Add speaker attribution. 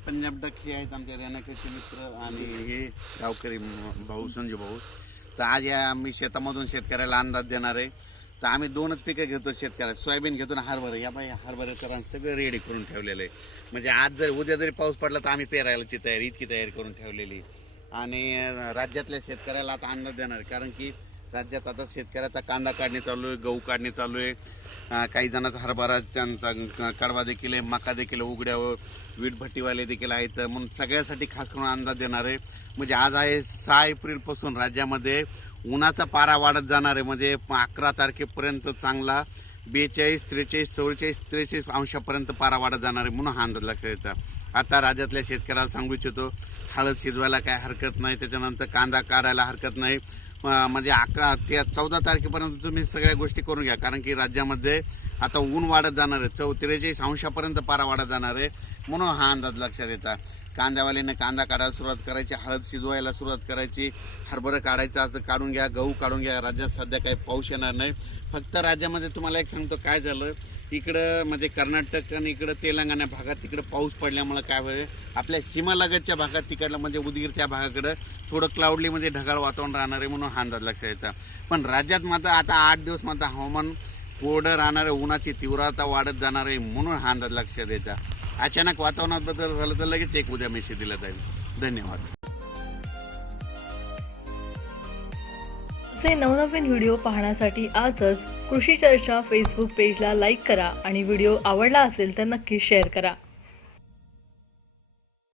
Speaker 1: Punjab duck आहेत आमचे रेनाखेडचे मित्र आणि हे गावकरी भाऊ संजू भाऊ तर आज या आम्ही शेतामधून शेतकऱ्याला अंदाज देणार आहे तर आम्ही दोनच पिकं घेतो शेतकऱ्याला सोयाबीन घेतो ना हरभरे या बाई हरभऱ्याचं सगळं रेडी करून ठेवलेलं आहे म्हणजे आज जर उद्या जरी पाऊस पडला तर आम्ही पेरायलाची तयारी इतकी तयारी करून ठेवलेली आणि राज्यातल्या शेतकऱ्याला आता अंदाज देणार कारण की राज्यात आता शेतकऱ्याचा कांदा काढणे चालू आहे गहू काढणे चालू आहे काही जणांचा हरभरा त्यांचा कडवा देखील आहे मका देखील उघड्यावर वीटभट्टीवाले देखील आहेत म्हणून सगळ्यासाठी खास करून अंदाज देणार आहे म्हणजे आज आहे सहा एप्रिलपासून राज्यामध्ये उन्हाचा पारा वाढत जाणार आहे म्हणजे अकरा तारखेपर्यंत चांगला बेचाळीस त्रेचाळीस चव्वेचाळीस त्रेचाळीस अंशापर्यंत पारा वाढत जाणार आहे म्हणून हा अंदाज लक्षात यायचा आता राज्यातल्या शेतकऱ्याला सांगू इच्छितो हळद शिजवायला काय हरकत नाही त्याच्यानंतर कांदा काढायला हरकत नाही म्हणजे अकरा ते चौदा तारखेपर्यंत तुम्ही सगळ्या गोष्टी करून घ्या कारण की राज्यामध्ये आता ऊन वाढत जाणार आहे चौ त्रेचाळीस अंशापर्यंत पारा वाढत जाणार आहे म्हणून हा अंदाज लक्षात येतात कांद्यावाल्यानं कांदा काढायला सुरुवात करायची हळद शिजवायला सुरुवात करायची हरभरं काढायचं असं काढून घ्या गहू काढून घ्या राज्यात सध्या काही पाऊस येणार नाही फक्त राज्यामध्ये तुम्हाला एक सांगतो काय झालं इकडं म्हणजे कर्नाटक आणि इकडं तेलंगणा भागात तिकडं पाऊस पडल्यामुळं काय होईल आपल्या सीमालगतच्या भागात तिकडलं म्हणजे उदगीर त्या भागाकडं थोडं क्लाउडली म्हणजे ढगाळ वातावरण राहणार आहे म्हणून हा अंदाज लक्षात यायचा पण राज्यात मात्र आता आठ दिवस मात्र हवामान कोरडं आहे उन्हाची तीव्रता वाढत जाणार आहे म्हणून हा अंदाज लक्षात द्यायचा अचानक वातावरणात बदल झाला तर लगेच एक उद्या मेसेज दिला जाईल धन्यवाद
Speaker 2: असे नवनवीन व्हिडिओ पाहण्यासाठी आजच कृषी चर्चा फेसबुक पेजला लाईक करा आणि व्हिडिओ आवडला असेल तर नक्की शेअर करा